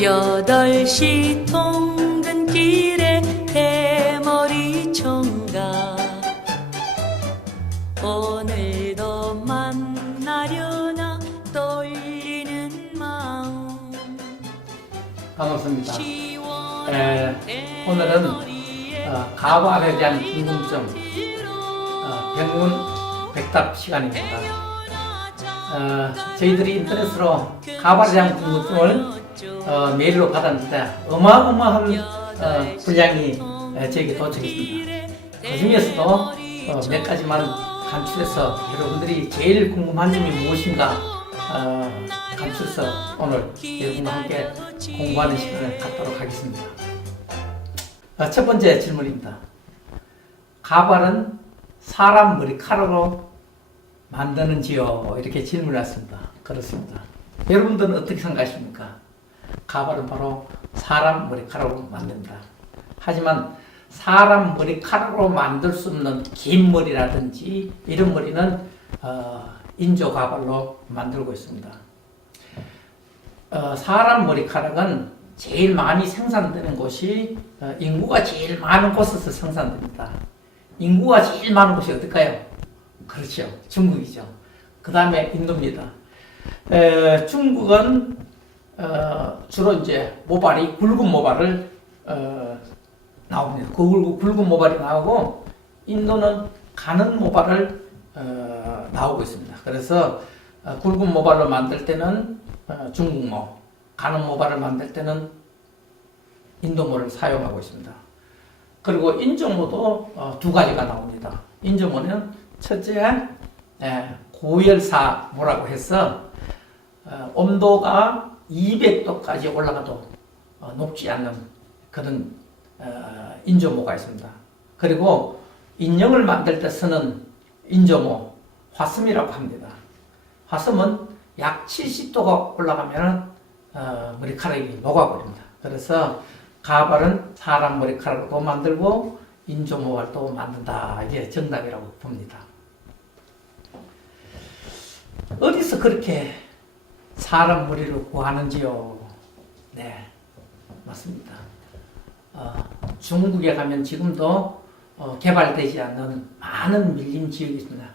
8시 통근길에 대머리 총각 오늘도 만나려나 떨리는 마음. 반갑습니다. 오늘은 가발에 대한 궁금증 백문백답 시간입니다. 저희들이 인터넷으로 가발에 대한 궁금증을 메일로 받았는데 어마어마한 분량이 저에게 도착했습니다. 그 중에서도 몇 가지만 간추려서 여러분들이 제일 궁금한 점이 무엇인가 간추려서 오늘 여러분과 함께 공부하는 시간을 갖도록 하겠습니다. 첫 번째 질문입니다. 가발은 사람 머리카락으로 만드는지요? 이렇게 질문을 했습니다. 그렇습니다. 여러분들은 어떻게 생각하십니까? 가발은 바로 사람 머리카락으로 만든다. 하지만 사람 머리카락으로 만들 수 없는 긴 머리라든지 이런 머리는 인조 가발로 만들고 있습니다. 사람 머리카락은 제일 많이 생산되는 곳이 인구가 제일 많은 곳에서 생산됩니다. 인구가 제일 많은 곳이 어딜까요? 그렇죠. 중국이죠. 그 다음에 인도입니다. 중국은 주로 이제 모발이 굵은 모발을 나옵니다. 굵은 모발이 나오고 인도는 가는 모발을 나오고 있습니다. 그래서 굵은 모발을 만들 때는 중국모, 가는 모발을 만들 때는 인도모를 사용하고 있습니다. 그리고 인조모도 두 가지가 나옵니다. 인조모는 첫째 고열사모라고 해서 온도가 200도까지 올라가도 녹지 않는 그런 인조모가 있습니다. 그리고 인형을 만들 때 쓰는 인조모, 화섬이라고 합니다. 화섬은 약 70도가 올라가면 머리카락이 녹아버립니다. 그래서 가발은 사람 머리카락도 만들고 인조모발도 만든다. 이게 정답이라고 봅니다. 어디서 그렇게 사람 머리를 구하는지요? 네, 맞습니다. 중국에 가면 지금도 개발되지 않는 많은 밀림 지역이 있습니다.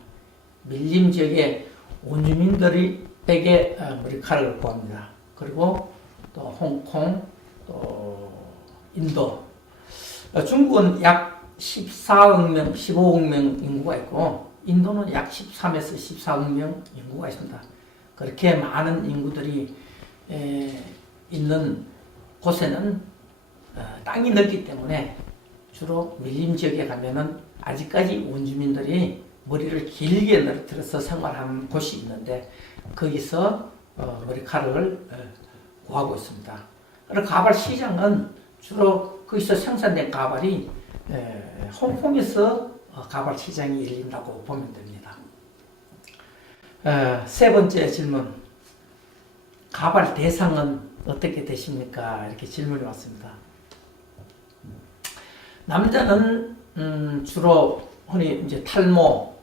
밀림 지역에 원주민들에게 머리카락을 구합니다. 그리고 또 홍콩, 또 인도. 중국은 약 14억 명, 15억 명 인구가 있고 인도는 약 13에서 14억 명 인구가 있습니다. 그렇게 많은 인구들이 있는 곳에는 땅이 넓기 때문에 주로 밀림 지역에 가면은 아직까지 원주민들이 머리를 길게 늘어뜨려서 생활하는 곳이 있는데 거기서 머리카락을 구하고 있습니다. 그리고 가발 시장은 주로 거기서 생산된 가발이 홍콩에서 가발 시장이 열린다고 보면 됩니다. 세 번째 질문. 가발 대상은 어떻게 되십니까? 이렇게 질문이 왔습니다. 남자는 주로 흔히 이제 탈모,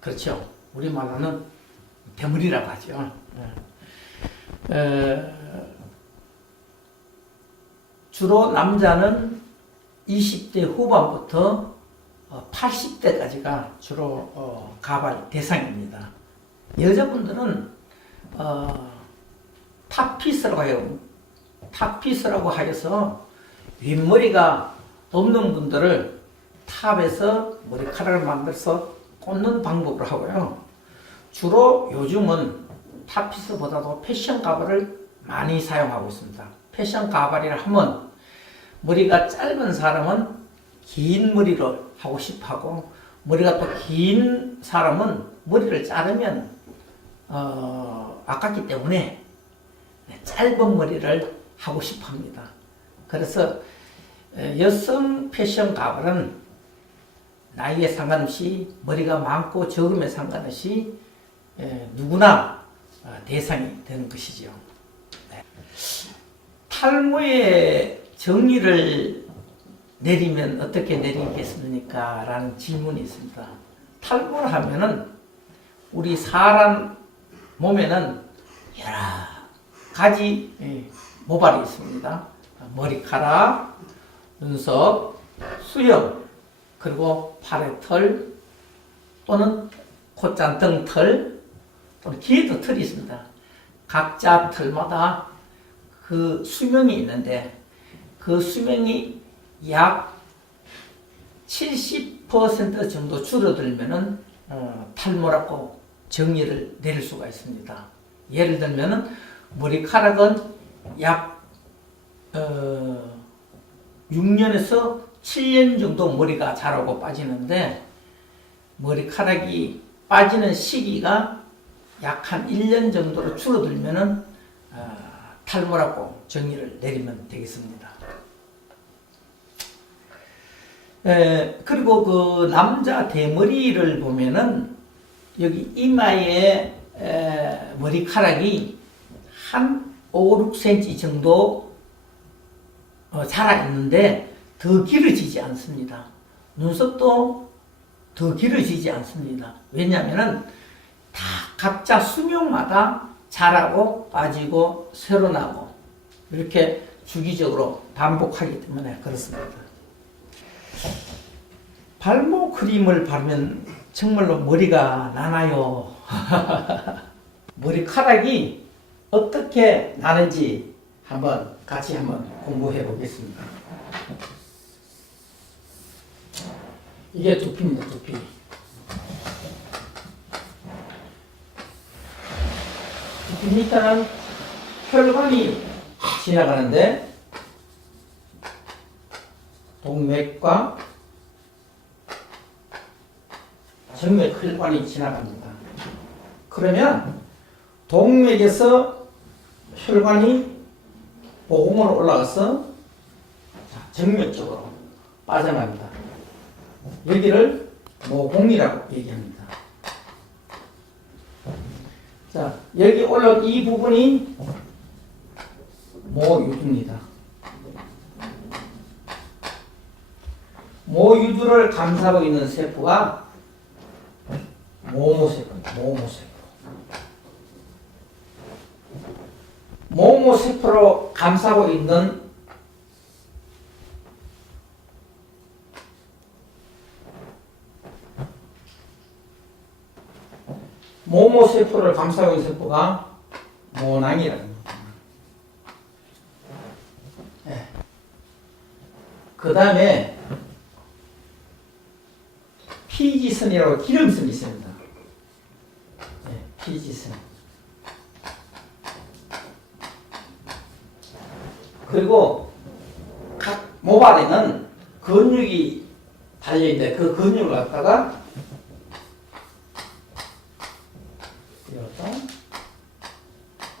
그렇죠. 우리말로는 대머리라고 하죠. 주로 남자는 20대 후반부터 80대까지가 주로 가발 대상입니다. 여자분들은 탑피스라고 해요. 탑피스라고 하여서 윗머리가 없는 분들을 탑에서 머리카락을 만들어서 꽂는 방법으로 하고요. 주로 요즘은 탑피스보다도 패션 가발을 많이 사용하고 있습니다. 패션 가발이라 하면 머리가 짧은 사람은 긴 머리를 하고 싶어 하고 머리가 또 긴 사람은 머리를 자르면 아깝기 때문에 짧은 머리를 하고 싶어 합니다. 그래서 여성 패션 가발은 나이에 상관없이 머리가 많고 적음에 상관없이 누구나 대상이 되는 것이죠. 탈모의 정의를 내리면 어떻게 내리겠습니까? 라는 질문이 있습니다. 탈모를 하면은 우리 사람 몸에는 여러 가지 모발이 있습니다. 머리카락, 눈썹, 수염, 그리고 팔의 털 또는 콧잔등 털 또는 귀에도 털이 있습니다. 각자 털마다 그 수명이 있는데 그 수명이 약 70% 정도 줄어들면은 탈모라고 정의를 내릴 수가 있습니다. 예를 들면은 머리카락은 약 6년에서 7년 정도 머리가 자라고 빠지는데 머리카락이 빠지는 시기가 약 한 1년 정도로 줄어들면은 탈모라고 정의를 내리면 되겠습니다. 그리고 그 남자 대머리를 보면은 여기 이마에 머리카락이 한 5, 6cm 정도 자라 있는데 더 길어지지 않습니다. 눈썹도 더 길어지지 않습니다. 왜냐하면은 다 각자 수명마다 자라고 빠지고 새로 나고 이렇게 주기적으로 반복하기 때문에 그렇습니다. 발모 크림을 바르면 정말로 머리가 나나요? 머리카락이 어떻게 나는지 같이 한번 공부해 보겠습니다. 이게 두피입니다, 두피. 두피 밑에는 혈관이 지나가는데 동맥과 정맥 혈관이 지나갑니다. 그러면 동맥에서 혈관이 보공으로 올라가서 정맥 쪽으로 빠져나갑니다. 여기를 모공이라고 얘기합니다. 자, 여기 올라온 이 부분이 모유두입니다. 모유두를 감싸고 있는 세포가 모모세포입니다. 모모세포. 모모세포로 감싸고 있는 모모세포를 감싸고 있는 세포가 모낭이라고 합니다. 네. 그 다음에 피지선이라고 기름선이 있습니다. 네, 피지선. 그리고 각 모발에는 근육이 달려있는데 그 근육을 갖다가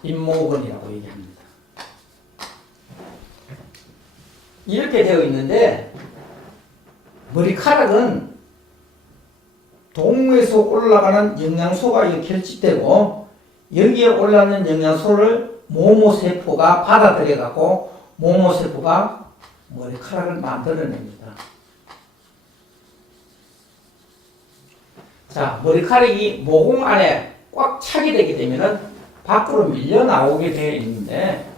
잇모근이라고 얘기합니다. 이렇게 되어 있는데 머리카락은 동에서 올라가는 영양소가 결집되고 여기에 올라가는 영양소를 모모세포가 받아들여 갖고 모모세포가 머리카락을 만들어냅니다. 자, 머리카락이 모공 안에 꽉 차게 되게 되면은 밖으로 밀려 나오게 되어 있는데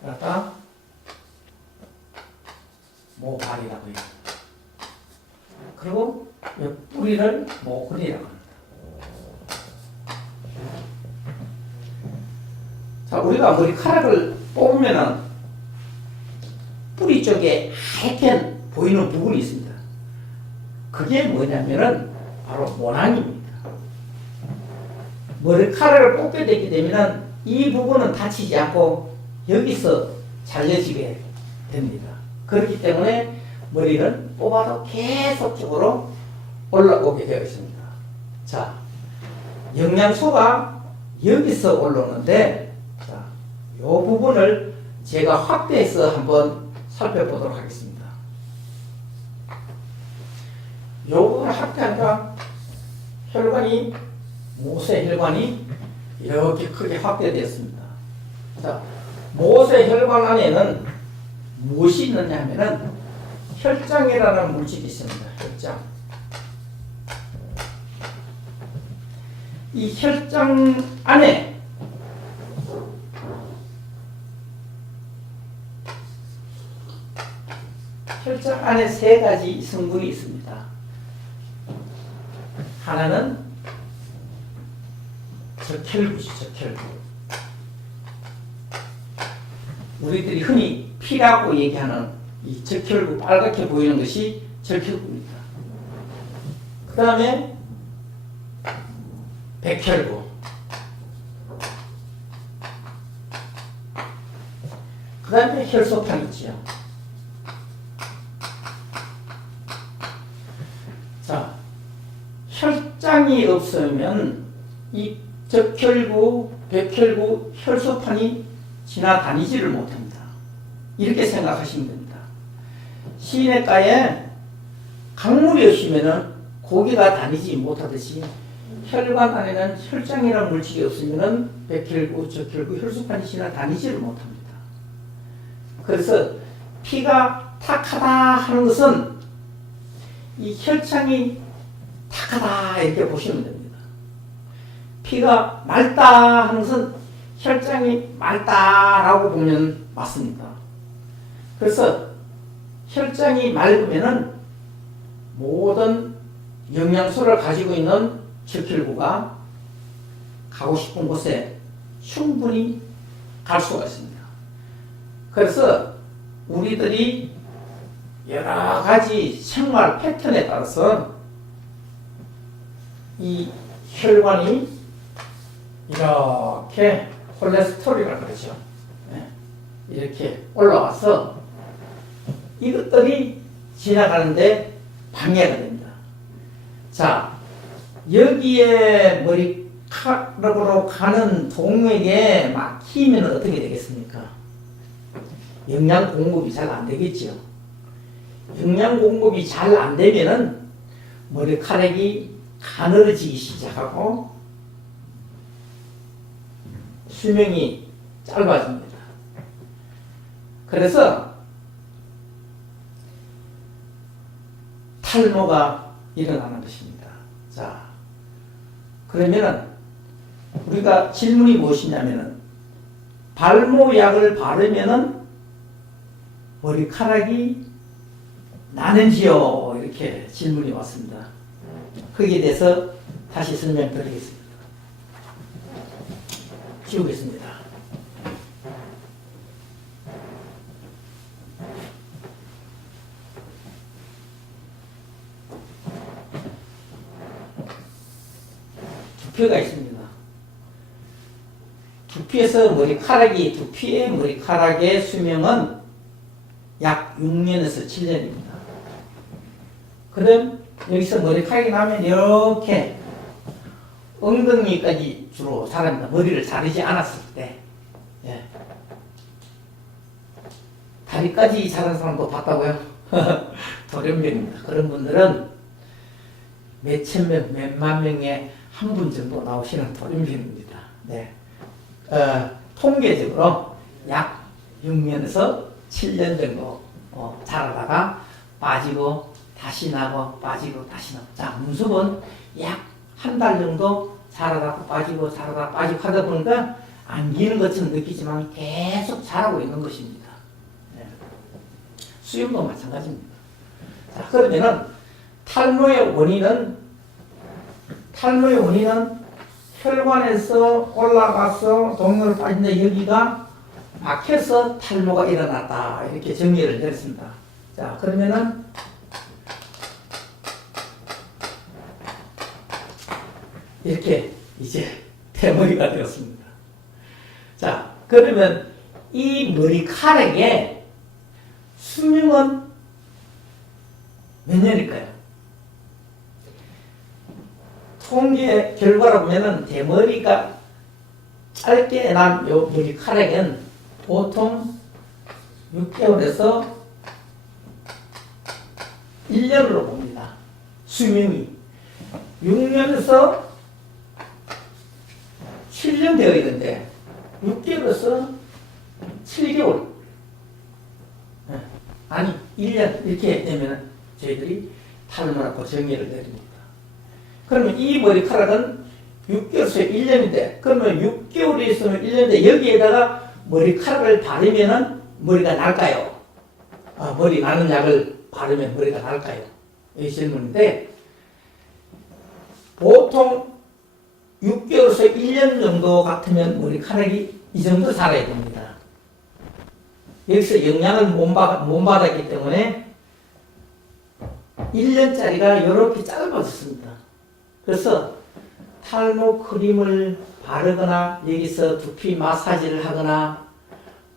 그러다 모발이라고 해요. 그리고 뿌리를 모근이라고 합니다. 자, 우리가 머리카락을 뽑으면은 뿌리 쪽에 하얗게 보이는 부분이 있습니다. 그게 뭐냐면은 바로 모낭입니다. 머리카락을 뽑게 되게 되면 이 부분은 다치지 않고 여기서 잘려지게 됩니다. 그렇기 때문에 머리는 뽑아도 계속적으로 올라오게 되어 있습니다. 자, 영양소가 여기서 올라오는데 자, 이 부분을 제가 확대해서 한번 살펴보도록 하겠습니다. 이 부분을 확대하니까 혈관이 모세혈관이 이렇게 크게 확대되었습니다. 자, 모세혈관 안에는 무엇이 있느냐 하면은 혈장이라는 물질이 있습니다. 혈장. 이 혈장 안에 혈장 안에 세 가지 성분이 있습니다. 하나는 적혈구죠, 적혈구. 우리들이 흔히 피라고 얘기하는 이 적혈구, 빨갛게 보이는 것이 적혈구입니다. 그 다음에 백혈구. 그 다음에 혈소판 있지요. 자, 혈장이 없으면 이 적혈구, 백혈구, 혈소판이 지나다니지를 못합니다. 이렇게 생각하시면 됩니다. 시내가에 강물이 없으면 고기가 다니지 못하듯이 혈관 안에는 혈장이라는 물질이 없으면 백혈구, 적혈구, 혈소판이 지나다니지를 못합니다. 그래서 피가 탁하다 하는 것은 이 혈장이 탁하다 이렇게 보시면 됩니다. 피가 맑다 하는 것은 혈장이 맑다라고 보면 맞습니다. 그래서 혈장이 맑으면은 모든 영양소를 가지고 있는 적혈구가 가고 싶은 곳에 충분히 갈 수가 있습니다. 그래서 우리들이 여러 가지 생활 패턴에 따라서 이 혈관이 이렇게 콜레스테롤이라고 그러죠. 이렇게 올라와서 이것들이 지나가는데 방해가 됩니다. 자, 여기에 머리카락으로 가는 동맥에 막히면 어떻게 되겠습니까? 영양 공급이 잘 안 되겠죠. 영양 공급이 잘 안 되면은 머리카락이 가늘어지기 시작하고 수명이 짧아집니다. 그래서 탈모가 일어나는 것입니다. 자, 그러면은 우리가 질문이 무엇이냐면은 발모약을 바르면은 머리카락이 나는지요? 이렇게 질문이 왔습니다. 거기에 대해서 다시 설명드리겠습니다. 지우겠습니다. 두피가 있습니다. 두피에서 두피의 머리카락의 수명은 약 6년에서 7년입니다. 그럼 여기서 머리카락이 나면 이렇게 엉덩이까지 주로 자랍니다. 머리를 자르지 않았을 때. 예. 다리까지 자란 사람도 봤다고요? 돌연변입니다. 그런 분들은 몇천 명, 몇만 명에 한 분 정도 나오시는 돌연변입니다. 네. 통계적으로 약 6년에서 7년 정도 자라다가 빠지고 다시 나고 빠지고 다시 나고. 자, 문수은 약 한 달 정도 자라다가 빠지고 자라다가 빠지고 하다 보니까 안기는 것처럼 느끼지만 계속 자라고 있는 것입니다. 네. 수염도 마찬가지입니다. 자, 그러면은 탈모의 원인은 혈관에서 올라가서 동맥으로 빠진데 여기가 막혀서 탈모가 일어났다. 이렇게 정리를 내렸습니다. 자, 그러면은 이렇게 이제 대머리가 되었습니다. 자, 그러면 이 머리카락의 수명은 몇 년일까요? 통계 결과로 보면은 대머리가 짧게 난 요 머리카락은 보통 6개월에서 1년으로 봅니다. 수명이 6년에서 7년 되어 있는데 6개월에서 7개월 아니 1년 이렇게 되면 저희들이 탈모라고 정의를 내립니다. 그러면 이 머리카락은 6개월에서 1년인데 그러면 6개월이 있으면 1년인데 여기에다가 머리카락을 바르면은 머리가 날까요? 머리 나는 약을 바르면 머리가 날까요? 이 질문인데 보통 6개월에서 1년 정도 같으면 머리카락이 이 정도 자라야 됩니다. 여기서 영양을 못 받았기 때문에 1년짜리가 이렇게 짧아졌습니다. 그래서 탈모 크림을 바르거나 여기서 두피 마사지를 하거나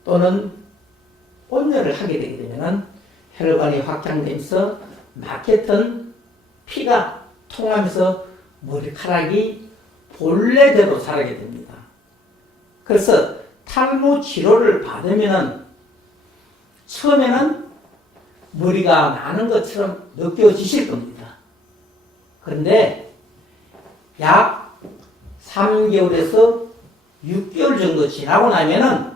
또는 온열을 하게 되게 되면 혈관이 확장되면서 막혔던 피가 통하면서 머리카락이 본래대로 자라게 됩니다. 그래서 탈모 치료를 받으면 처음에는 머리가 나는 것처럼 느껴지실 겁니다. 그런데 약 3개월에서 6개월 정도 지나고 나면은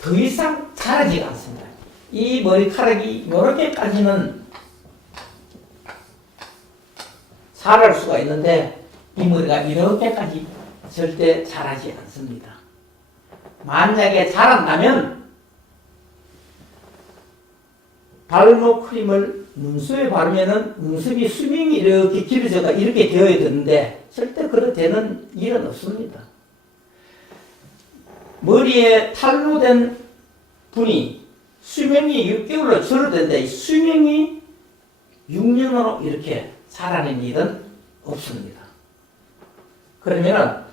더 이상 자라지가 않습니다. 이 머리카락이 이렇게까지는 자랄 수가 있는데 이 머리가 이렇게까지 절대 자라지 않습니다. 만약에 자란다면 발모 크림을 눈썹에 바르면은 눈썹이 수명이 이렇게 길어져가 이렇게 되어야 되는데 절대 그렇게 되는 일은 없습니다. 머리에 탈모된 분이 수명이 6개월로 줄어드는데 수명이 6년으로 이렇게 자라는 일은 없습니다. 그러면은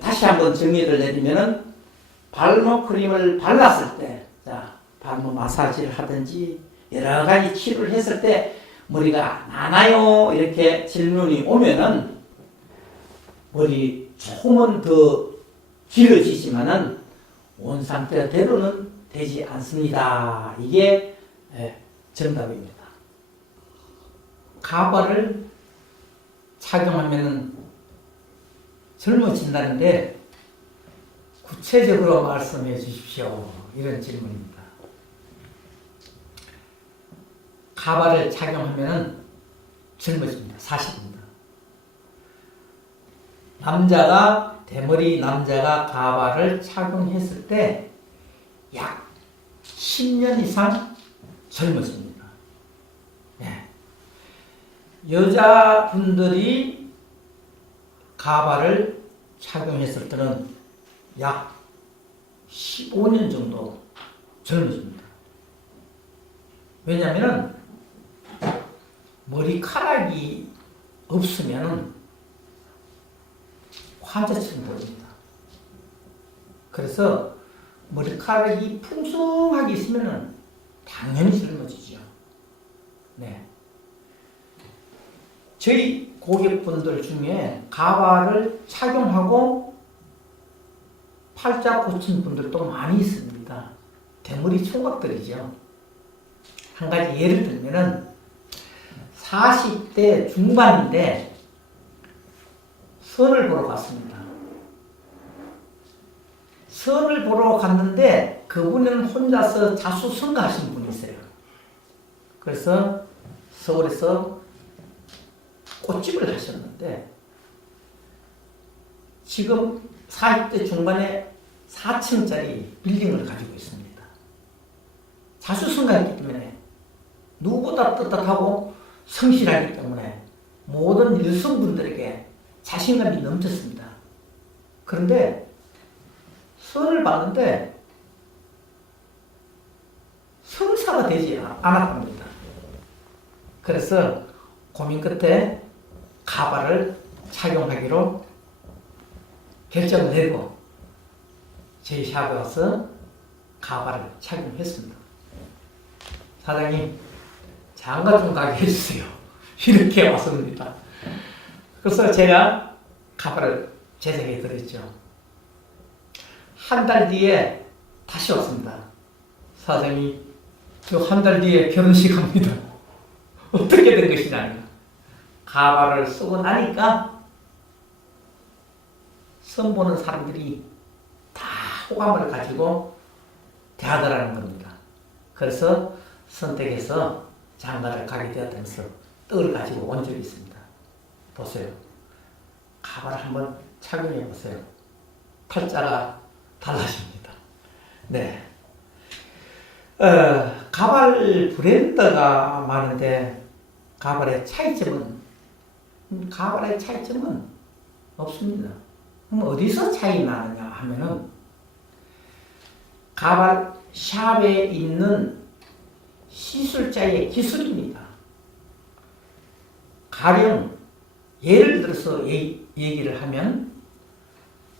다시 한번 정리를 내리면은 발모 크림을 발랐을 때, 자, 발모 마사지를 하든지 여러 가지 치료를 했을 때 머리가 나나요? 이렇게 질문이 오면은 머리 조금은 더 길어지지만은 온 상태대로는 되지 않습니다. 이게 정답입니다. 가발을 착용하면은 젊어진다는데 구체적으로 말씀해 주십시오. 이런 질문입니다. 가발을 착용하면은 젊어집니다. 사실입니다. 대머리 남자가 가발을 착용했을 때 약 10년 이상 젊어집니다. 네. 여자분들이 가발을 착용했을 때는 약 15년 정도 젊어집니다. 왜냐하면 머리카락이 없으면 환자처럼 보입니다. 그래서 머리카락이 풍성하게 있으면 당연히 젊어지죠. 네. 저희 고객분들 중에 가발을 착용하고 팔자 고친 분들도 많이 있습니다. 대머리 총각들이죠. 한 가지 예를 들면은 40대 중반인데 선을 보러 갔습니다. 선을 보러 갔는데 그분은 혼자서 자수성가하신 분이 있어요. 그래서 서울에서 꽃집을 하셨는데 지금 40대 중반에 4층짜리 빌딩을 가지고 있습니다. 자수성가했기 때문에 누구보다 떳떳하고 성실하기 때문에 모든 여성분들에게 자신감이 넘쳤습니다. 그런데 선을 봤는데 성사가 되지 않았답니다. 그래서 고민 끝에 가발을 착용하기로 결정을 내리고 저희 샵에 와서 가발을 착용했습니다. 사장님, 장가 좀 가게 해주세요. 이렇게 왔습니다. 그래서 제가 가발을 제작해 드렸죠. 한 달 뒤에 다시 왔습니다. 사장님, 저 한 달 뒤에 결혼식 합니다. 어떻게 된 것이냐. 가발을 쓰고 나니까 선보는 사람들이 다 호감을 가지고 대하더라는 겁니다. 그래서 선택해서 장가를 가게 되었다면서 떡을 가지고 온 적이 있습니다. 보세요. 가발 한번 착용해 보세요. 팔자가 달라집니다. 네. 가발 브랜드가 많은데 가발의 차이점은 없습니다. 그럼 어디서 차이 나느냐 하면은 가발 샵에 있는 시술자의 기술입니다. 가령 예를 들어서 얘기를 하면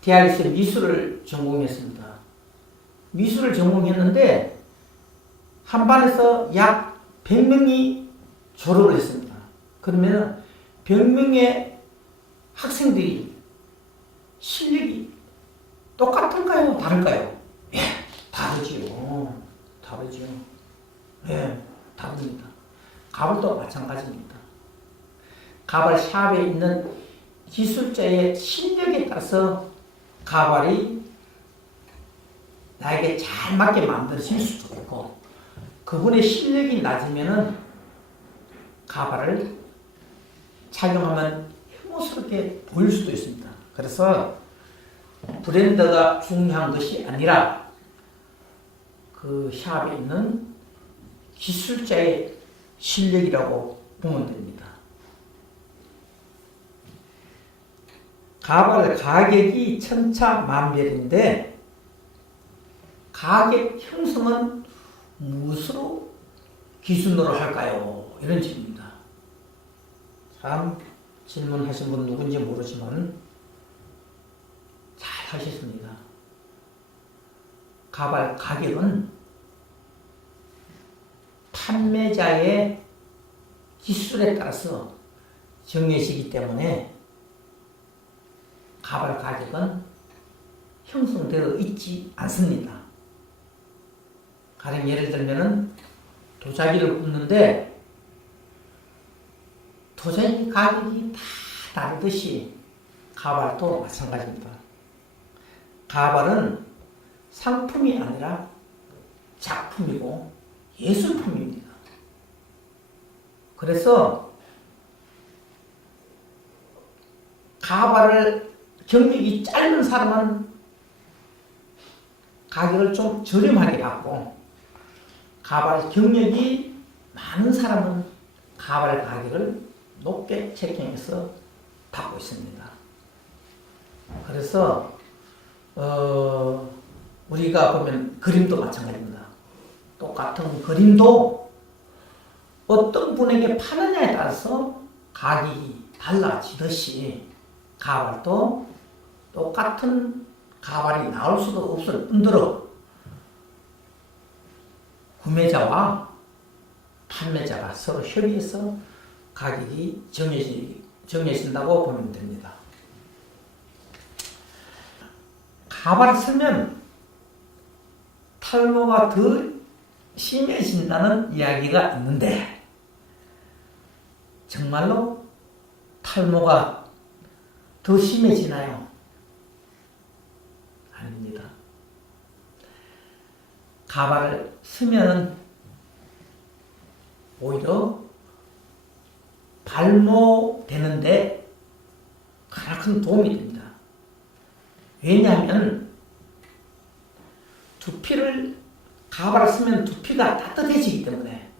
대학에서 미술을 전공했습니다. 미술을 전공했는데 한 반에서 약 100명이 졸업을 했습니다. 그러면 100명의 학생들이 실력이 똑같을까요? 다를까요? 예, 다르지요. 예, 다릅니다. 가발도 마찬가지입니다. 가발 샵에 있는 기술자의 실력에 따라서 가발이 나에게 잘 맞게 만들어질 수도 있고, 그분의 실력이 낮으면은 가발을 착용하면 혐오스럽게 보일 수도 있습니다. 그래서 브랜드가 중요한 것이 아니라 그 샵에 있는 기술자의 실력이라고 보면 됩니다. 가발 가격이 천차만별인데 가격 형성은 무엇으로 기준으로 할까요? 이런 질문입니다. 참 질문하신 분 누군지 모르지만 잘 하셨습니다. 가발 가격은 판매자의 기술에 따라서 정해지기 때문에 가발 가격은 형성되어 있지 않습니다. 가령 예를 들면은 도자기를 굽는데 도자기 가격이 다 다르듯이 가발도 마찬가지입니다. 가발은 상품이 아니라 작품이고 예술품입니다. 그래서 가발을 경력이 짧은 사람은 가격을 좀 저렴하게 받고, 가발 경력이 많은 사람은 가발 가격을 높게 책정해서 받고 있습니다. 그래서 우리가 보면 그림도 마찬가지입니다. 똑같은 그림도 어떤 분에게 파느냐에 따라서 가격이 달라지듯이 가발도 똑같은 가발이 나올 수도 없을 뿐더러 구매자와 판매자가 서로 협의해서 가격이 정해진다고 보면 됩니다. 가발을 쓰면 탈모가 더 심해진다는 이야기가 있는데 정말로 탈모가 더 심해지나요? 아닙니다. 가발을 쓰면 오히려 발모되는데 가장 큰 도움이 됩니다. 왜냐하면 가발을 쓰면 두피가 따뜻해지기 때문에,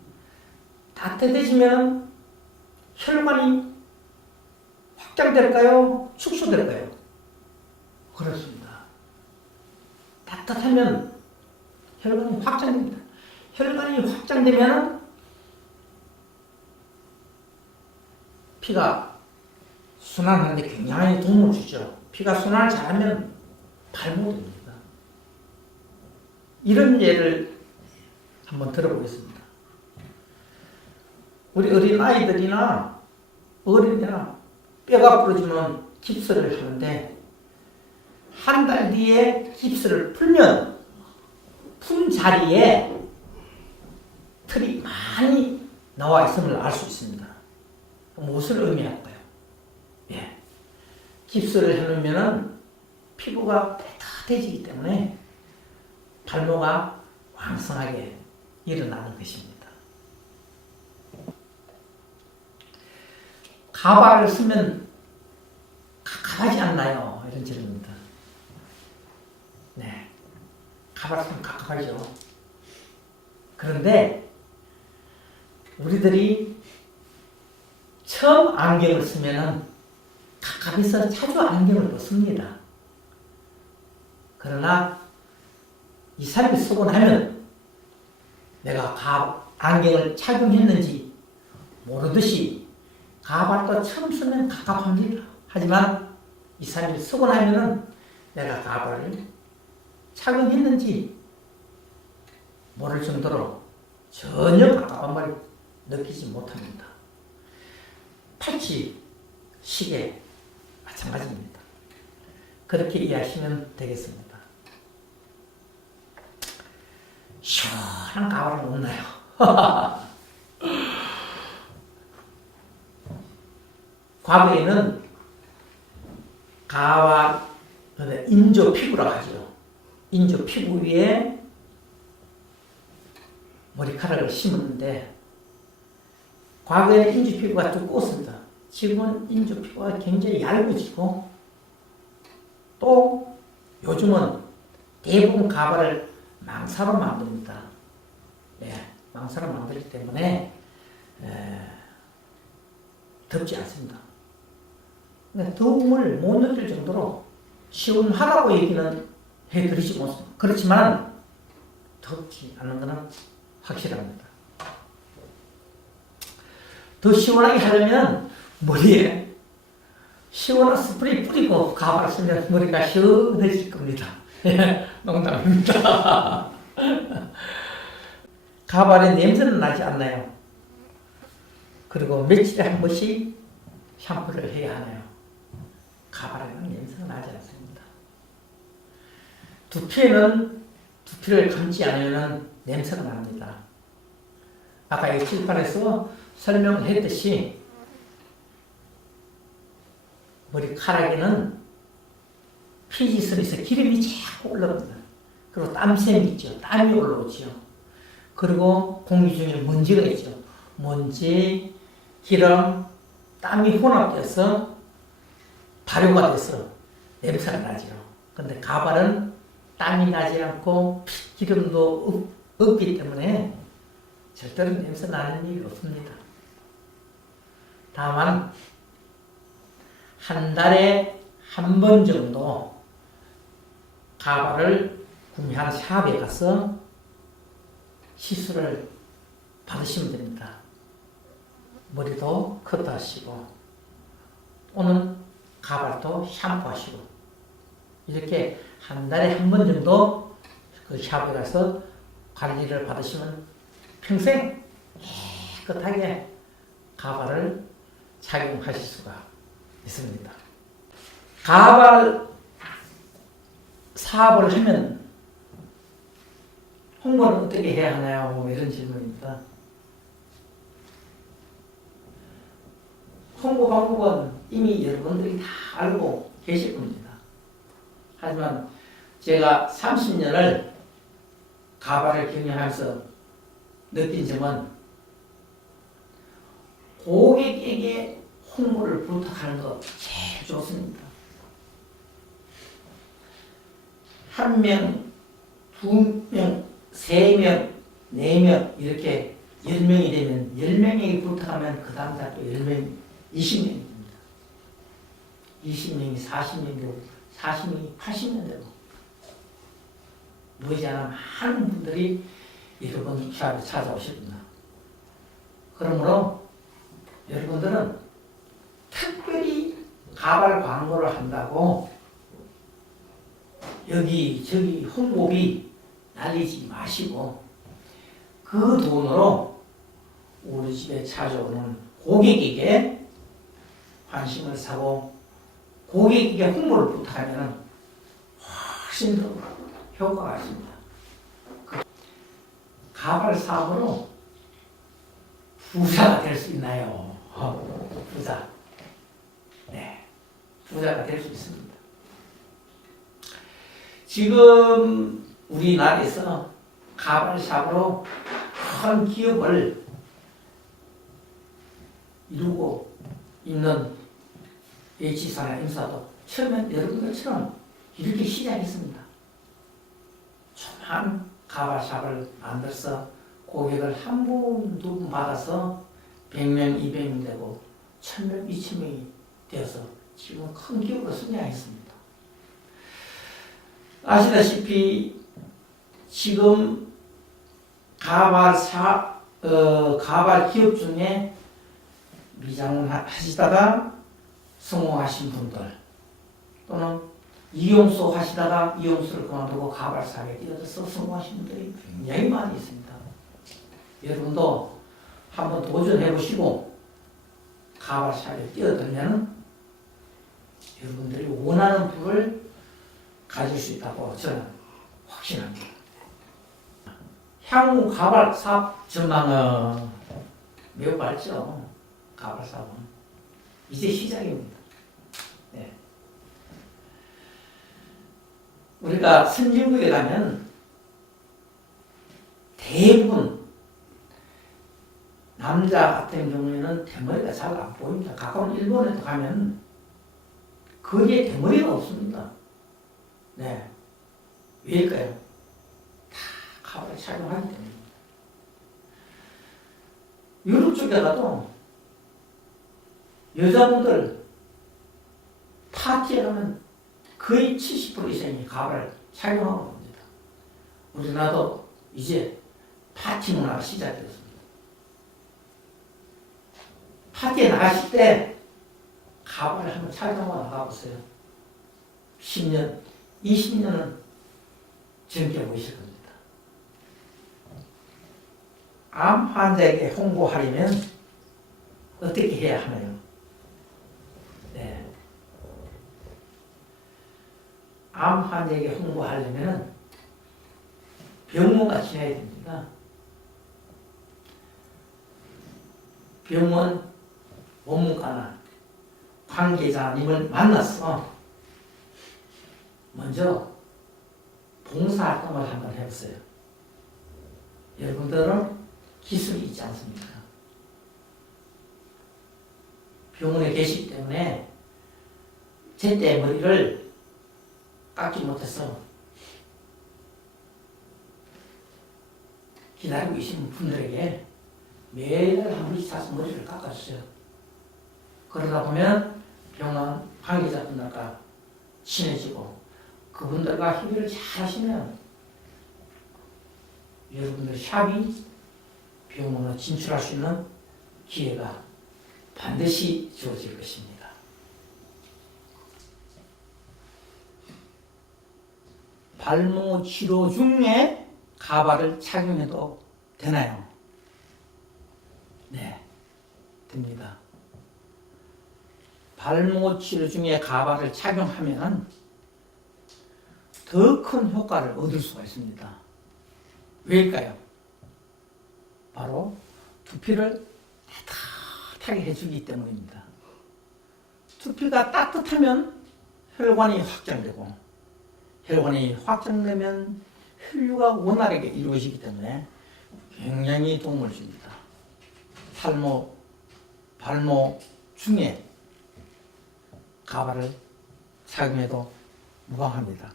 따뜻해지면 혈관이 확장될까요? 축소될까요? 그렇습니다. 따뜻하면 혈관이 확장됩니다. 혈관이 확장되면 피가 순환하는데 굉장히 도움을 주죠. 피가 순환을 잘하면 발모됩니다. 이런 예를 한번 들어보겠습니다. 우리 어린아이들이나 어린이나 뼈가 부러지면 깁스를 하는데 한 달 뒤에 깁스를 풀면 푼 자리에 털이 많이 나와 있음을 알 수 있습니다. 무엇을 의미할까요? 예. 깁스를 해놓으면 피부가 따뜻해지기 때문에 발모가 왕성하게 일어나는 것입니다. 가발을 쓰면 갑갑하지 않나요? 이런 질문입니다. 네. 가발을 쓰면 갑갑하죠. 그런데 우리들이 처음 안경을 쓰면은 가까이서 자주 안경을 벗습니다. 그러나 2, 3일 쓰고 나면 내가 안경을 착용했는지 모르듯이 가발도 처음 쓰면 갑갑합니다. 하지만 2, 3일 쓰고 나면은 내가 가발을 착용했는지 모를 정도로 전혀 갑갑함을 느끼지 못합니다. 팔찌, 시계 마찬가지입니다. 그렇게 이해하시면 되겠습니다. 시원한 가발은 없나요? 과거에는 가발, 인조 피부라고 하죠. 인조 피부 위에 머리카락을 심었는데 과거에는 인조 피부가 두꺼웠습니다. 지금은 인조 피부가 굉장히 얇아지고 또 요즘은 대부분 가발을 망사로 만듭니다. 망사로 만들기 때문에 덥지 않습니다. 더움을 못 느낄 정도로 시원하다고 얘기는 해드리지 못습니다. 그렇지만 덥지 않은 것은 확실합니다. 더 시원하게 하려면 머리에 시원한 스프레이 뿌리고 가발을 쓰면 머리가 시원해질 겁니다. 농담입니다. 가발에 냄새는 나지 않나요? 그리고 며칠에 한 번씩 샴푸를 해야 하나요? 가발에는 냄새가 나지 않습니다. 두피를 감지 않으면 냄새가 납니다. 아까 이 칠판에서 설명을 했듯이 머리카락에는 피지선에서 기름이 자꾸 올라옵니다. 그리고 땀샘이 있죠. 땀이 올라오죠. 그리고 공기 중에 먼지가 있죠. 먼지, 기름, 땀이 혼합돼서 발효가 돼서 냄새가 나죠. 근데 가발은 땀이 나지 않고 기름도 없기 때문에 절대로 냄새 나는 일이 없습니다. 다만 한 달에 한 번 정도 가발을 구매한 샵에 가서 시술을 받으시면 됩니다. 머리도 커트하시고 또는 가발도 샴푸하시고 이렇게 한 달에 한 번 정도 그 샵에 가서 관리를 받으시면 평생 깨끗하게 가발을 착용하실 수가 있습니다. 가발 사업을 하면 홍보를 어떻게 해야 하나요? 뭐 이런 질문입니다. 홍보 방법은 이미 여러분들이 다 알고 계실 겁니다. 하지만 제가 30년을 가발을 경영하면서 느낀 점은 고객에게 홍보를 부탁하는 거 제일 좋습니다. 한 명, 두 명, 세 명, 네 명 이렇게 10명이 되면 10명에게 부탁하면 그 다음 달 또 10명, 20명이 됩니다. 20명이 40명 되고 40명이 80명 되고 머지않아 많은 분들이 여러분 샵에 찾아오십니다. 그러므로 여러분들은 특별히 가발 광고를 한다고 여기저기 홍보비 날리지 마시고 그 돈으로 우리 집에 찾아오는 고객에게 관심을 사고 고객에게 홍보를 부탁하면 훨씬 더 효과가 있습니다. 가발 사업으로 부자가 될 수 있나요? 부자. 네, 부자가 될 수 있습니다. 지금 우리나라에서 가발샵으로 큰 기업을 이루고 있는 H사나 M사도 처음엔 여러분들처럼 이렇게 시작했습니다. 조그만 가발샵을 만들어서 고객을 한 분, 두 분 받아서 100명, 200명 되고 1000명, 2000명이 되어서 지금 큰 기업으로 성장했습니다. 아시다시피 지금 가발 기업 중에 미장원 하시다가 성공하신 분들 또는 이용수 하시다가 이용수를 그만두고 가발 사업에 뛰어들어서 성공하신 분들이 굉장히 많이 있습니다. 여러분도 한번 도전해 보시고 가발 사업에 뛰어들면 여러분들이 원하는 부를 가질 수 있다고 저는 확신합니다. 향후 가발 사업 전망은 매우 밝죠. 가발 사업은 이제 시작입니다. 네. 우리가 선진국에 가면 대부분 남자 같은 경우에는 대머리가 잘 안 보입니다. 가까운 일본에도 가면 거기에 대머리가 없습니다. 네. 왜일까요? 다 가발을 착용하기 때문입니다. 유럽 쪽에 가도 여자분들 파티에 가면 거의 70% 이상이 가발을 착용하고 옵니다. 우리나라도 이제 파티 문화가 시작되었습니다. 파티에 나가실 때 가발을 한번 착용하고 나가보세요. 10년, 20년은 젊게 보이실 겁니다. 암 환자에게 홍보하려면 어떻게 해야 하나요? 네. 암 환자에게 홍보하려면 병원과 지내야 됩니다. 병원 원무과나 관계자님을 만나서 먼저 봉사활동을 한번 해보세요. 여러분들은 기술이 있지 않습니까? 병원에 계시기 때문에 제때 머리를 깎지 못해서 기다리고 계신 분들에게 매일 한 번씩 사서 머리를 깎아주세요. 그러다 보면 병원 관계자분들과 친해지고 그분들과 협의를 잘 하시면 여러분들 샵이 병원으로 진출할 수 있는 기회가 반드시 주어질 것입니다. 발모 치료 중에 가발을 착용해도 되나요? 네, 됩니다. 발모 치료 중에 가발을 착용하면 더 큰 효과를 얻을 수가 있습니다. 왜일까요? 바로 두피를 따뜻하게 해주기 때문입니다. 두피가 따뜻하면 혈관이 확장되고 혈관이 확장되면 혈류가 원활하게 이루어지기 때문에 굉장히 도움을 줍니다. 발모 중에 가발을 착용해도 무방합니다.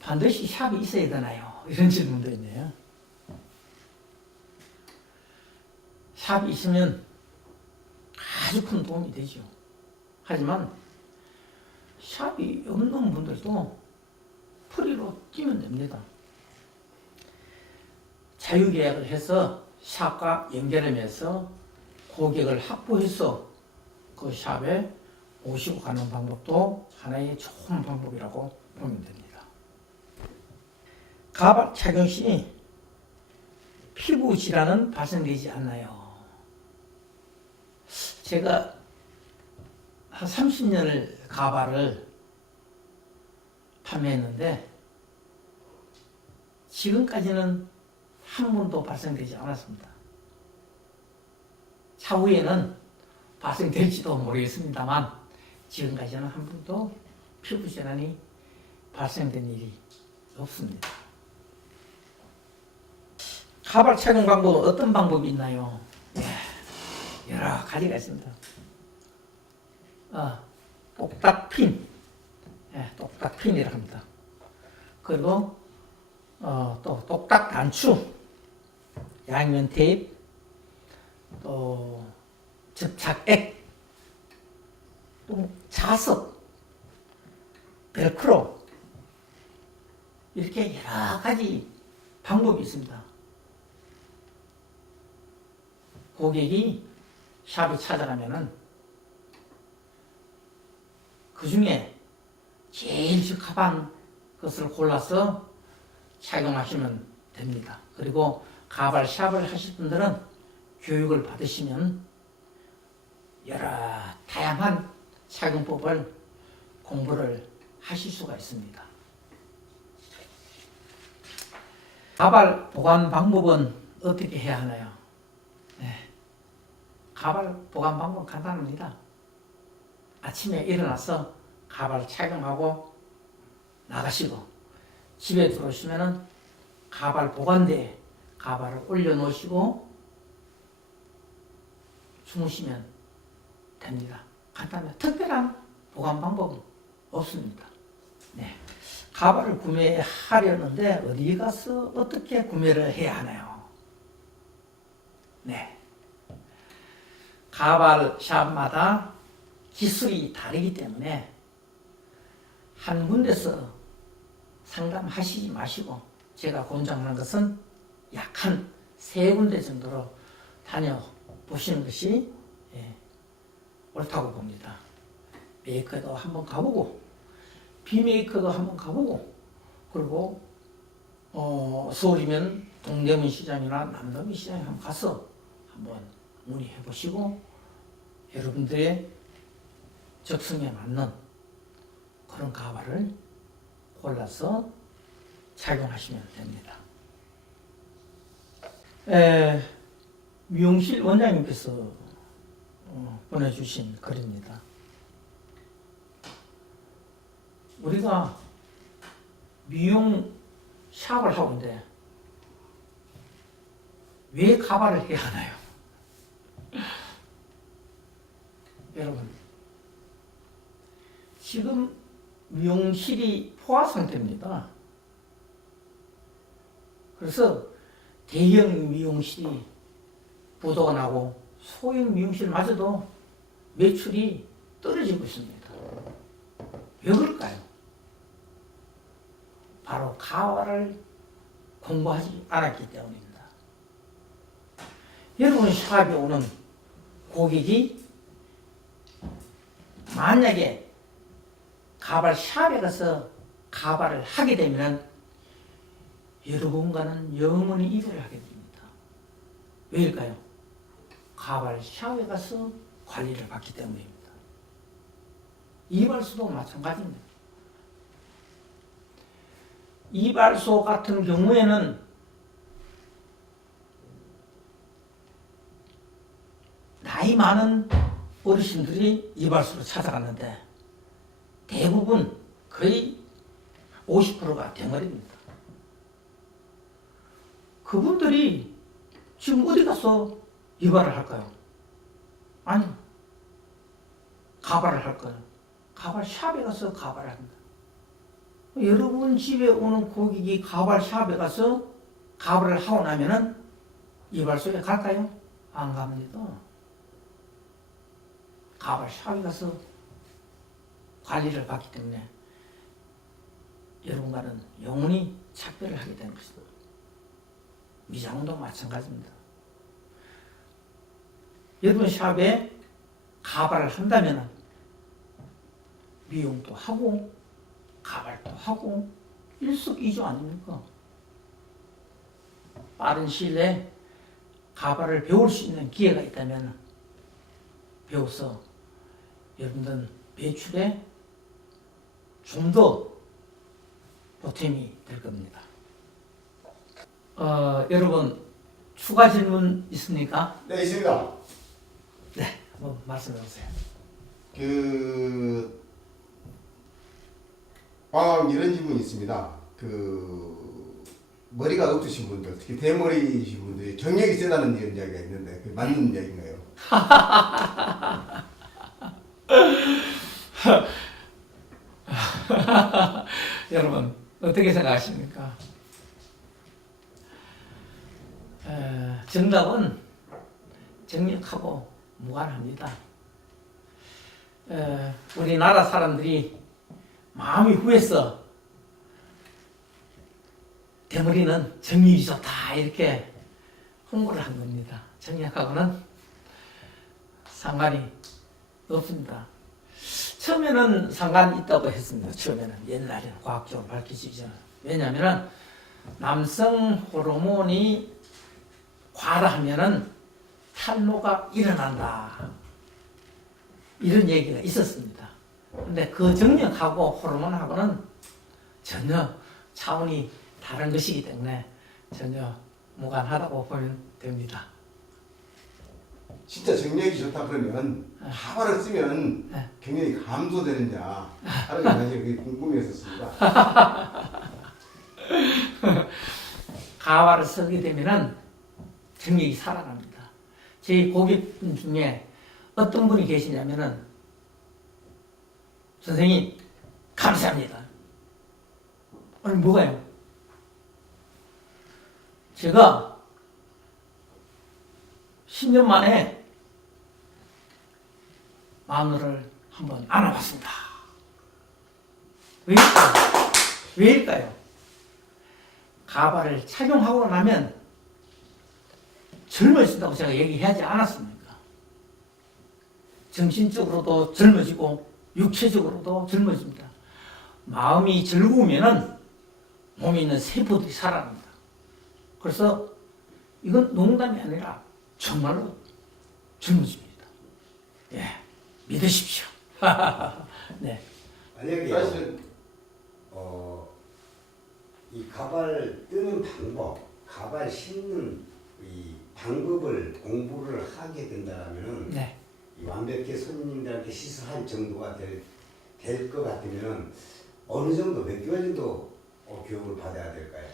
반드시 샵이 있어야 되나요? 이런 질문도 있네요. 샵이 있으면 아주 큰 도움이 되죠. 하지만 샵이 없는 분들도 프리로 끼면 됩니다. 자유계약을 해서 샵과 연결하면서 고객을 확보해서 그 샵에 오시고 가는 방법도 하나의 좋은 방법이라고 보면 됩니다. 가발 착용 시 피부 질환은 발생되지 않나요? 제가 한 30년을 가발을 판매했는데 지금까지는 한 번도 발생되지 않았습니다. 차후에는 발생될지도 모르겠습니다만 지금까지는 한 번도 피부 질환이 발생된 일이 없습니다. 가발 착용 방법은 어떤 방법이 있나요? 여러 가지가 있습니다. 똑딱핀, 똑딱핀이라고 합니다. 그리고 또 똑딱 단추, 양면 테이프, 또 접착액, 또 자석, 벨크로 이렇게 여러 가지 방법이 있습니다. 고객이 샵에 찾아가면은 그 중에 제일 적합한 것을 골라서 착용하시면 됩니다. 그리고 가발 샵을 하실 분들은 교육을 받으시면 여러 다양한 착용법을 공부를 하실 수가 있습니다. 가발 보관 방법은 어떻게 해야 하나요? 네. 가발 보관 방법은 간단합니다. 아침에 일어나서 가발 착용하고 나가시고 집에 들어오시면은 가발 보관대에 가발을 올려놓으시고 주무시면 됩니다. 간단해요. 특별한 보관 방법은 없습니다. 네. 가발을 구매하려는데 어디 가서 어떻게 구매를 해야 하나요? 네. 가발 샵마다 기술이 다르기 때문에 한 군데서 상담하시지 마시고 제가 권장하는 것은 약 한 3군데 정도로 다녀보시는 것이 옳다고 봅니다. 메이커도 한번 가보고 비메이커도 한번 가보고 그리고 서울이면 동대문 시장이나 남대문 시장에 한번 가서 한번 문의해 보시고 여러분들의 적성에 맞는 그런 가발을 골라서 착용하시면 됩니다. 미용실 원장님께서 보내주신 글입니다. 우리가 미용 샵을 하고 있는데 왜 가발을 해야 하나요? 여러분, 지금 미용실이 포화 상태입니다. 그래서 대형 미용실이 부도가 나고 소형 미용실마저도 매출이 떨어지고 있습니다. 왜 그럴까요? 바로 가발을 공부하지 않았기 때문입니다. 여러분 샵에 오는 고객이 만약에 가발 샵에 가서 가발을 하게 되면 여러분과는 영원히 이별을 하게 됩니다. 왜일까요? 가발 샵에 가서 관리를 받기 때문입니다. 이발소도 마찬가지입니다. 이발소 같은 경우에는 나이 많은 어르신들이 이발소로 찾아갔는데 대부분 거의 50%가 대머리입니다. 그분들이 지금 어디 가서 이발을 할까요? 아니, 가발을 할까요? 가발 샵에 가서 가발을 합니다. 여러분 집에 오는 고객이 가발 샵에 가서 가발을 하고 나면은 이발소에 갈까요? 안 갑니다. 가발 샵에 가서 관리를 받기 때문에 여러분과는 영원히 작별을 하게 되는 것이다. 미장도 마찬가지입니다. 여러분 샵에 가발을 한다면 미용도 하고 가발도 하고 일석이조 아닙니까? 빠른 시일 내에 가발을 배울 수 있는 기회가 있다면 배워서 여러분들 매출에 좀 더 보탬이 될 겁니다. 여러분 추가 질문 있습니까? 네, 있습니다. 네, 한번 말씀해 보세요. 이런 질문이 있습니다. 머리가 없으신 분들, 특히 대머리이신 분들이 경력이 세다는 이런 이야기가 있는데, 그게 맞는 이야기인가요? 여러분 어떻게 생각하십니까? 정답은 정력하고 무관합니다. 우리나라 사람들이 마음이 후해서 대머리는 정력이 좋다 이렇게 홍보를 한 겁니다. 정력하고는 상관이 없습니다. 처음에는 상관이 있다고 했습니다. 처음에는 옛날에는 과학적으로 밝혀지기 전에. 왜냐하면 남성 호르몬이 과다하면은 탈모가 일어난다. 이런 얘기가 있었습니다. 근데 그 정력하고 호르몬하고는 전혀 차원이 다른 것이기 때문에 전혀 무관하다고 보면 됩니다. 진짜 정력이 좋다 그러면 가발을 쓰면 네. 경력이 감소되느냐 하는 게 사실 그게 궁금했었습니다. 가발을 쓰게 되면은 정력이 살아납니다. 저희 고객 중에 어떤 분이 계시냐면은 선생님 감사합니다. 아니 뭐가요? 제가 10년 만에 마누를 한번 안아봤습니다. 왜일까요? 왜일까요? 가발을 착용하고 나면 젊어진다고 제가 얘기하지 않았습니까? 정신적으로도 젊어지고 육체적으로도 젊어집니다. 마음이 즐거우면은 몸에 있는 세포들이 살아납니다. 그래서 이건 농담이 아니라 정말로 젊어집니다. 예, 믿으십시오. 네. 만약에 사실은 이 가발 뜨는 방법, 가발 심는 이 방법을 공부를 하게 된다면은 네. 이 완벽히 손님들한테 시술할 정도가 될 것 같으면은 어느 정도 몇 개월 정도 교육을 받아야 될까요?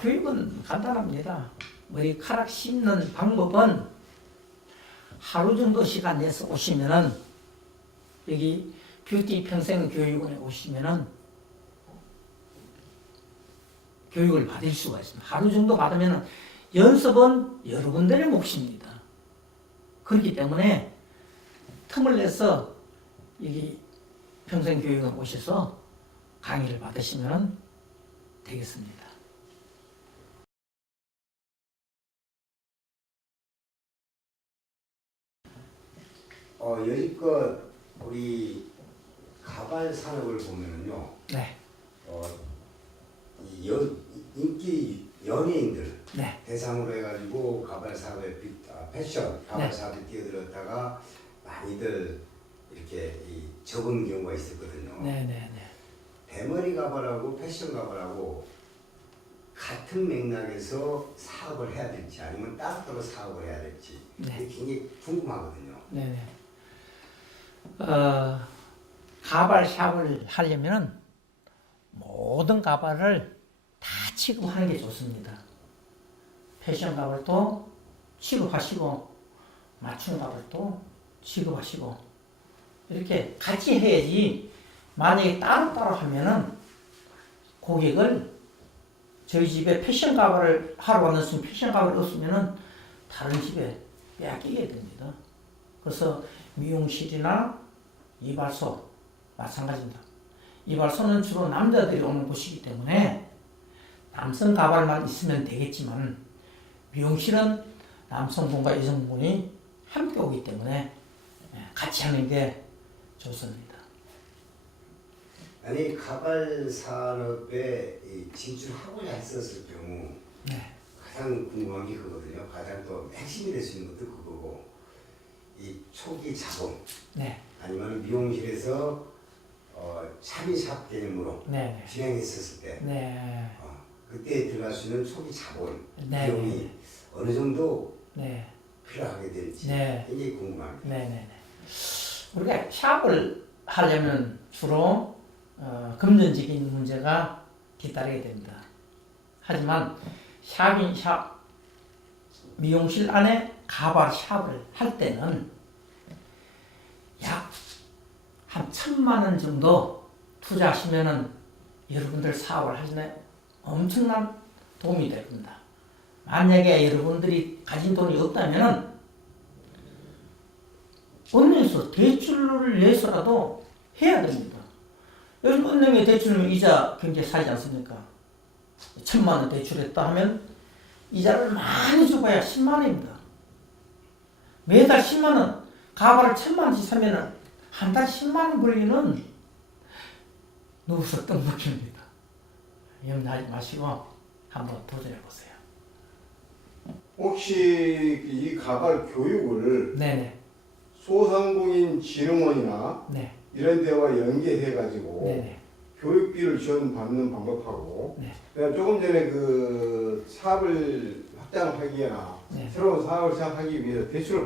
교육은 간단합니다. 머리카락 심는 방법은 하루 정도 시간 내서 오시면은 여기 뷰티 평생 교육원에 오시면은 교육을 받을 수가 있습니다. 하루 정도 받으면은 연습은 여러분들의 몫입니다. 그렇기 때문에 틈을 내서 여기 평생 교육원 오셔서 강의를 받으시면 되겠습니다. 여지껏 우리 가발 산업을 보면은요, 네. 이 인기 연예인들 네. 대상으로 해가지고 가발 사업에 패션 가발 네. 사업에 뛰어들었다가 많이들 이렇게 접은 경우가 있었거든요. 네네네. 대머리 가발하고 패션 가발하고 같은 맥락에서 사업을 해야 될지 아니면 따로따로 사업을 해야 될지 네. 이게 굉장히 궁금하거든요. 네네. 가발 샵을 하려면은 모든 가발을 다 취급하는 게 좋습니다. 패션 가발도 취급하시고 맞춤 가발도 취급하시고 이렇게 같이 해야지. 만약에 따로따로 하면은 고객을 저희 집에 패션 가발을 하러 왔으면 패션 가발을 없으면은 다른 집에 빼앗기게 됩니다. 그래서 미용실이나 이발소 마찬가지입니다. 이발소는 주로 남자들이 오는 곳이기 때문에 남성 가발만 있으면 되겠지만 미용실은 남성분과 여성분이 함께 오기 때문에 같이 하는 게 좋습니다. 아니 가발 산업에 진출하고자 했었을 경우 네. 가장 궁금한 게 그거거든요. 가장 또 핵심이 될 수 있는 것도 그거고 이 초기 자본 네. 아니면 미용실에서 샵인샵 개념으로 네. 진행했었을 때 네. 그때 들어갈 수 있는 초기 자본 네. 비용이 어느 정도 네. 필요하게 될지 네. 굉장히 궁금합니다. 네네네. 우리가 샵을 하려면 주로 금전적인 문제가 뒤따르게 됩니다. 하지만 샵 미용실 안에 가발 샵을 할 때는 약 한 1,000만 원 정도 투자하시면은 여러분들 사업을 하시는 엄청난 도움이 될 겁니다. 만약에 여러분들이 가진 돈이 없다면은 은행에서 대출을 내서라도 해야 됩니다. 요즘 은행에 대출은 이자 굉장히 싸지 않습니까? 1,000만 원 대출했다 하면 이자를 많이 줘봐야 10만 원입니다. 매달 10만 원, 가발을 1,000만 원씩 사면은 한 달 10만 원 벌리는 누워서 떡먹입니다. 염려하지 마시고 한번 도전해 보세요. 혹시 이 가발 교육을 네네. 소상공인 진흥원이나 네. 이런 데와 연계해가지고 네네. 교육비를 지원받는 방법하고 네. 그다음 조금 전에 그 사업을 확장하기 위해나 네. 새로운 사업을 시작하기 위해서 대출을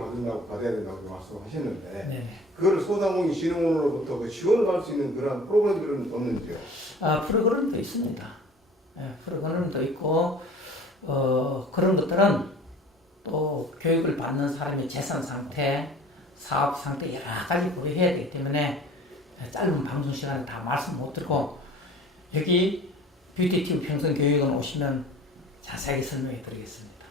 받아야 된다고 말씀하셨는데 네네. 그거를 소상공인 진흥원으로부터 그 지원을 받을 수 있는 그런 프로그램들은 없는지요? 프로그램도 있습니다. 프로그램도 있고 그런 것들은 또 교육을 받는 사람의 재산 상태, 사업 상태 여러 가지 고려해야 되기 때문에 짧은 방송 시간에 다 말씀 못 드리고 여기 뷰티TV 평생교육원 오시면 자세하게 설명해 드리겠습니다.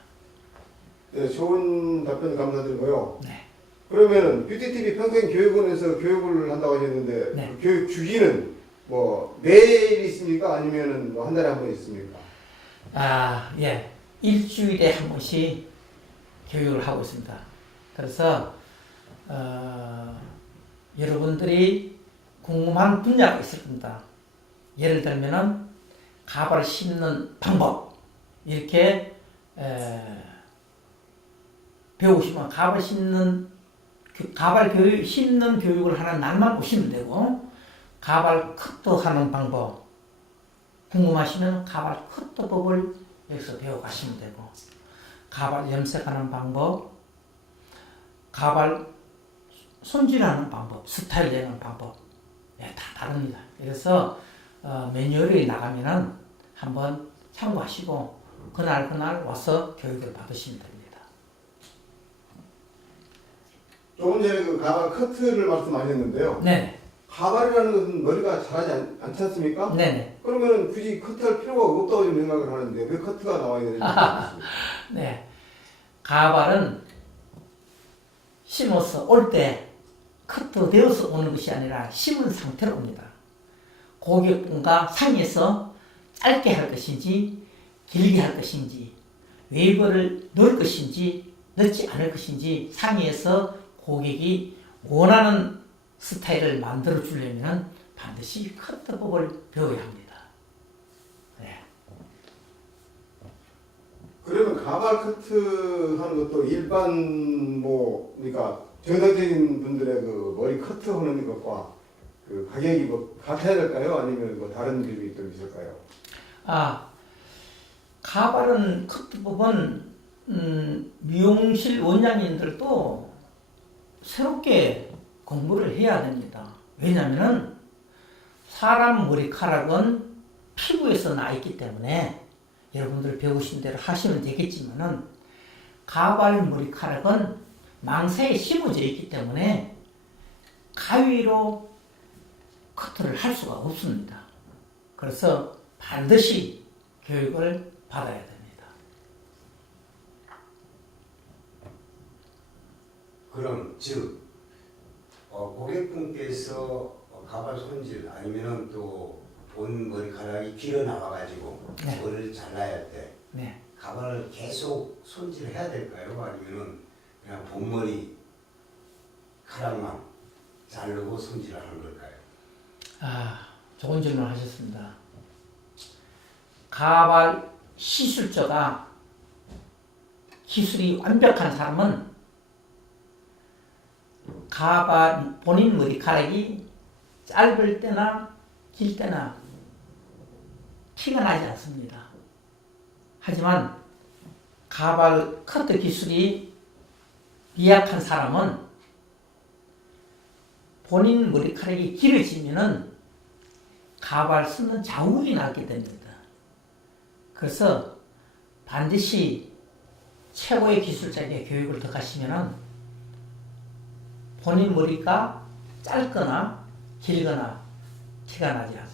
네, 좋은 답변 감사드리고요. 네. 그러면은 뷰티TV 평생교육원에서 교육을 한다고 하셨는데 네. 그 교육 주기는 뭐 매일 있습니까? 아니면은 뭐 한 달에 한 번 있습니까? 예. 일주일에 한 번씩 교육을 하고 있습니다. 그래서 여러분들이 궁금한 분야가 있을 겁니다. 예를 들면은 가발을 심는 방법 이렇게 배우시면 가발 심는 교육을 하는 날만 오시면 되고 가발 커트하는 방법 궁금하시면 가발 커트법을 여기서 배워가시면 되고 가발 염색하는 방법, 가발 손질하는 방법, 스타일 내는 방법 다 다릅니다. 그래서 매뉴얼이 나가면은 한번 참고하시고 그날 와서 교육을 받으시면 됩니다. 조금 전에 그 가발 커트를 말씀하셨는데요. 네, 가발이라는 것은 머리가 자라지 않지 않습니까? 네, 그러면 굳이 커트할 필요가 없다고 좀 생각을 하는데 왜 커트가 나와야 되는지 모르겠습니다. 네. 가발은 심어서 올 때 커트되어서 오는 것이 아니라 심은 상태로 옵니다. 고객분과 상의해서 짧게 할 것인지 길게 할 것인지 웨이브를 넣을 것인지 넣지 않을 것인지 상의해서 고객이 원하는 스타일을 만들어 주려면 반드시 커트법을 배워야 합니다. 네. 그러면 가발 커트 하는 것도 일반 그러니까 정상적인 분들의 그 머리 커트 하는 것과 그 가격이 뭐 같아야 될까요? 아니면 뭐 다른 점이 또 있을까요? 가발은 커트법은 미용실 원장님들도 새롭게 공부를 해야 됩니다. 왜냐하면 사람 머리카락은 피부에서 나 있기 때문에 여러분들 배우신 대로 하시면 되겠지만은 가발 머리카락은 망사에 심어져 있기 때문에 가위로 커트를 할 수가 없습니다. 그래서 반드시 교육을 받아야 됩니다. 그럼 즉 고객분께서 가발 손질 아니면은 또 본 머리카락이 길어 나와가지고 네. 머리를 잘라야 할 때 네. 가발을 계속 손질해야 될까요? 아니면은 그냥 본머리 카락만 자르고 손질을 하는 걸까요? 좋은 질문을 하셨습니다. 가발 시술자가 기술이 완벽한 사람은 가발 본인 머리카락이 짧을 때나 길 때나 티가 나지 않습니다. 하지만 가발 커트 기술이 미약한 사람은 본인 머리카락이 길어지면은 가발 쓰는 자국이 나게 됩니다. 그래서 반드시 최고의 기술자에게 교육을 더 가시면은 본인 머리가 짧거나 길거나 티가 나지 않습니다.